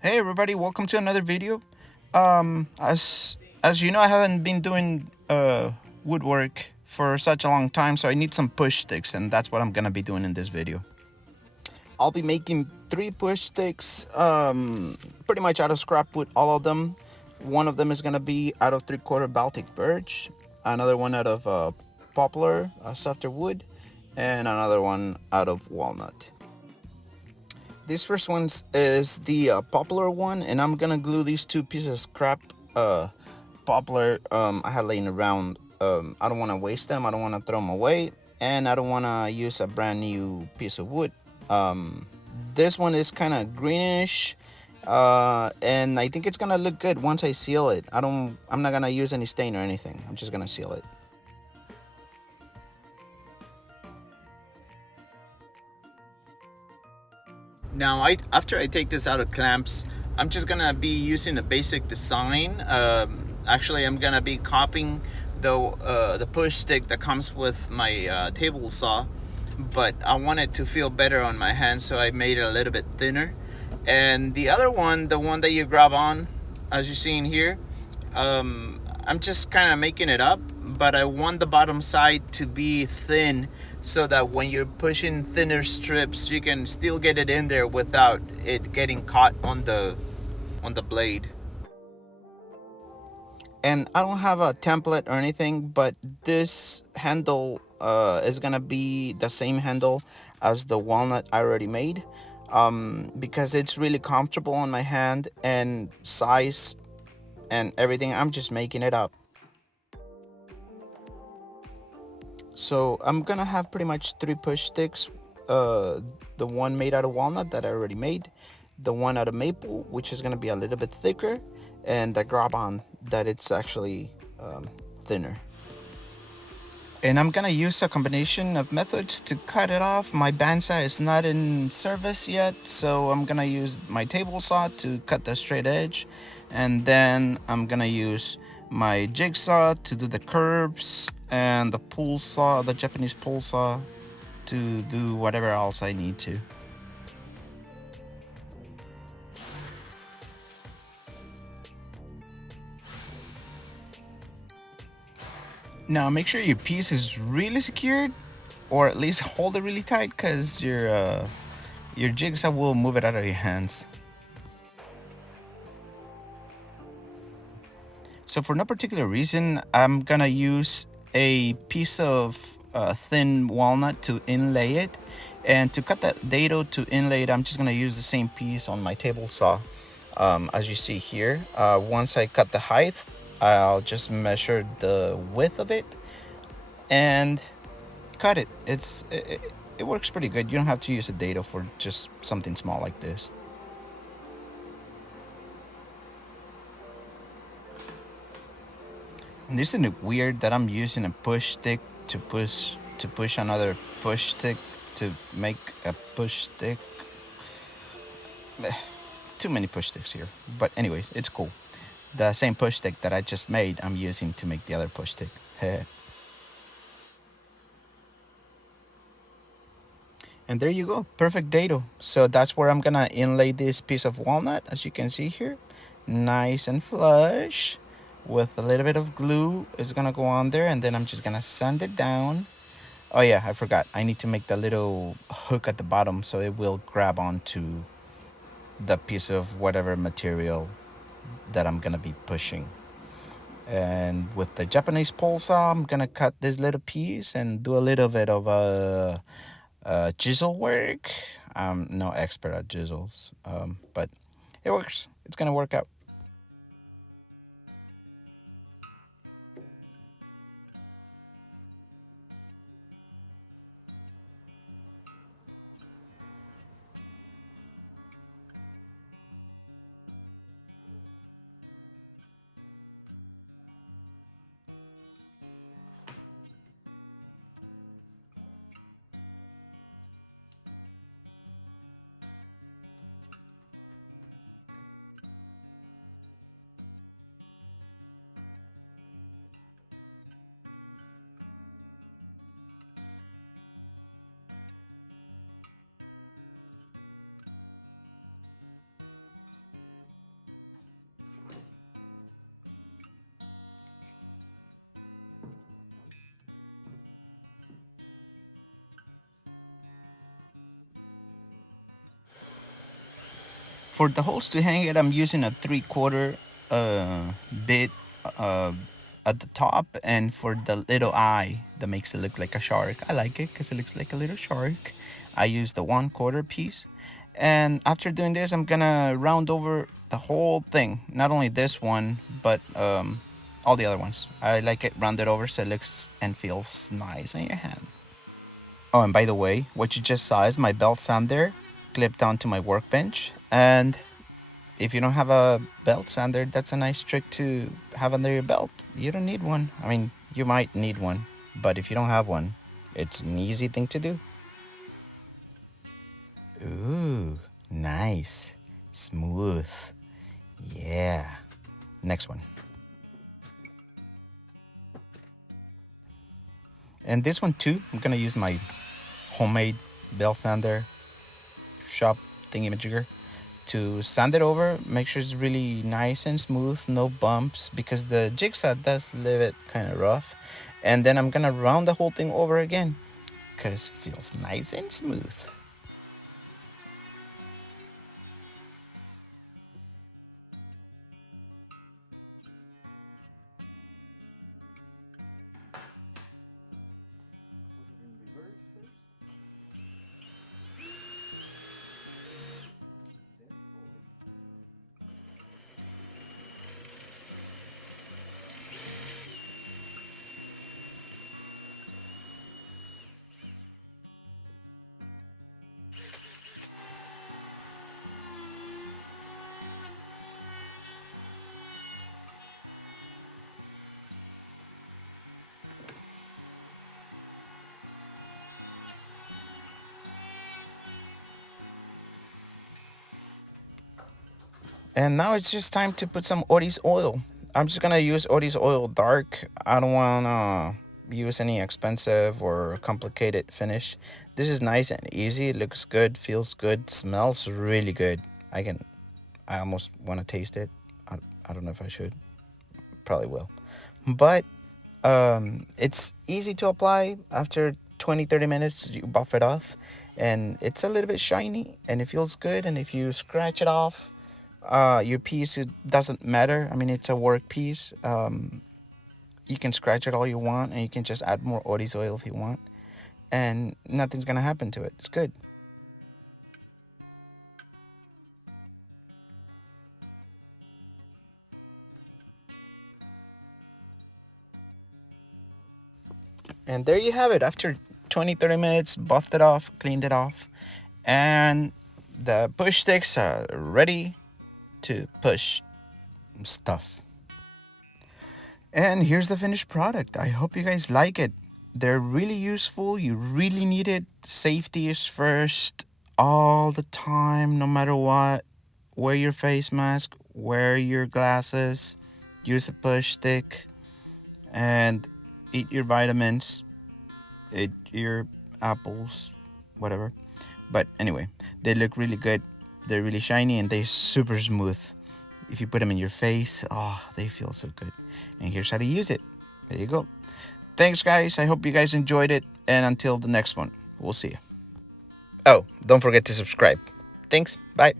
Hey everybody, welcome to another video. As you know, I haven't been doing woodwork for such a long time, so I need some push sticks, and that's what I'm gonna be doing in this video. I'll be making three push sticks, pretty much out of scrap wood, all of them. One of them is gonna be out of 3/4 Baltic birch, another one out of poplar, softer wood, and another one out of walnut. This first one is the poplar one, and I'm gonna glue these two pieces of scrap poplar I had laying around. I don't want to waste them. I don't want to throw them away, and I don't want to use a brand new piece of wood. This one is kind of greenish, and I think it's gonna look good once I seal it. I'm not gonna use any stain or anything. I'm just gonna seal it. Now, after I take this out of clamps, I'm just gonna be using a basic design. Actually, I'm gonna be copying the push stick that comes with my table saw, but I want it to feel better on my hand, so I made it a little bit thinner. And the other one, the one that you grab on, as you're seeing here, I'm just kind of making it up, but I want the bottom side to be thin so that when you're pushing thinner strips, you can still get it in there without it getting caught on the blade. And I don't have a template or anything, but this handle is gonna be the same handle as the walnut I already made, because it's really comfortable on my hand and size and everything. I'm just making it up. So I'm gonna have pretty much three push sticks. The one made out of walnut that I already made, the one out of maple, which is gonna be a little bit thicker, and the grab on that it's actually thinner. And I'm gonna use a combination of methods to cut it off. My bandsaw is not in service yet, so I'm gonna use my table saw to cut the straight edge, and then I'm gonna use my jigsaw to do the curves, and the pull saw, the Japanese pull saw, to do whatever else I need to. Now make sure your piece is really secured, or at least hold it really tight, because your jigsaw will move it out of your hands. So for no particular reason, I'm gonna use a piece of thin walnut to inlay it. And to cut that dado to inlay it, I'm just gonna use the same piece on my table saw. As you see here, once I cut the height, I'll just measure the width of it and cut it. It works pretty good. You don't have to use a dado for just something small like this. And isn't it weird that I'm using a push stick to push another push stick to make a push stick? Too many push sticks here. But anyway, it's cool. The same push stick that I just made, I'm using to make the other push stick. And there you go, perfect dado. So that's where I'm gonna inlay this piece of walnut, as you can see here. Nice and flush. With a little bit of glue, it's gonna go on there, and then I'm just gonna sand it down. Oh yeah, I forgot. I need to make the little hook at the bottom so it will grab onto the piece of whatever material that I'm gonna be pushing. And with the Japanese pole saw, I'm gonna cut this little piece and do a little bit of chisel work. I'm no expert at chisels, but it works. It's gonna work out. For the holes to hang it, I'm using a 3/4 bit uh, at the top, and for the little eye that makes it look like a shark, I like it because it looks like a little shark. I use the 1/4 piece, and after doing this, I'm gonna round over the whole thing. Not only this one, but all the other ones. I like it rounded over so it looks and feels nice in your hand. Oh, and by the way, what you just saw is my belt sander clipped onto my workbench. And if you don't have a belt sander, that's a nice trick to have under your belt. You don't need one. I mean, you might need one, but if you don't have one, it's an easy thing to do. Ooh, nice. Smooth. Yeah. Next one. And this one too, I'm gonna use my homemade belt sander shop thingy-majigger to sand it over, make sure it's really nice and smooth, no bumps, because the jigsaw does leave it kind of rough. And then I'm gonna round the whole thing over again because it feels nice and smooth. And now it's just time to put some Oris oil. I'm just gonna use Oris oil dark. I don't wanna use any expensive or complicated finish. This is nice and easy. It looks good, feels good, smells really good. I almost wanna taste it. I don't know if I should. Probably will. But it's easy to apply. After 20-30 minutes, you buff it off, and it's a little bit shiny and it feels good. And if you scratch it off, your piece, it doesn't matter. I mean, it's a work piece. You can scratch it all you want, and you can just add more Oris oil if you want, and nothing's gonna happen to it. It's good. And there you have it. After 20-30 minutes, buffed it off, cleaned it off, and the push sticks are ready to push stuff. And here's the finished product. I hope you guys like it. They're really useful. You really need it. Safety is first all the time, no matter what. Wear your face mask, wear your glasses, use a push stick, and eat your vitamins, eat your apples, whatever. But anyway, they look really good. They're really shiny and they're super smooth. If you put them in your face, oh, they feel so good. And here's how to use it. There you go. Thanks, guys. I hope you guys enjoyed it. And until the next one, we'll see you. Oh, don't forget to subscribe. Thanks. Bye.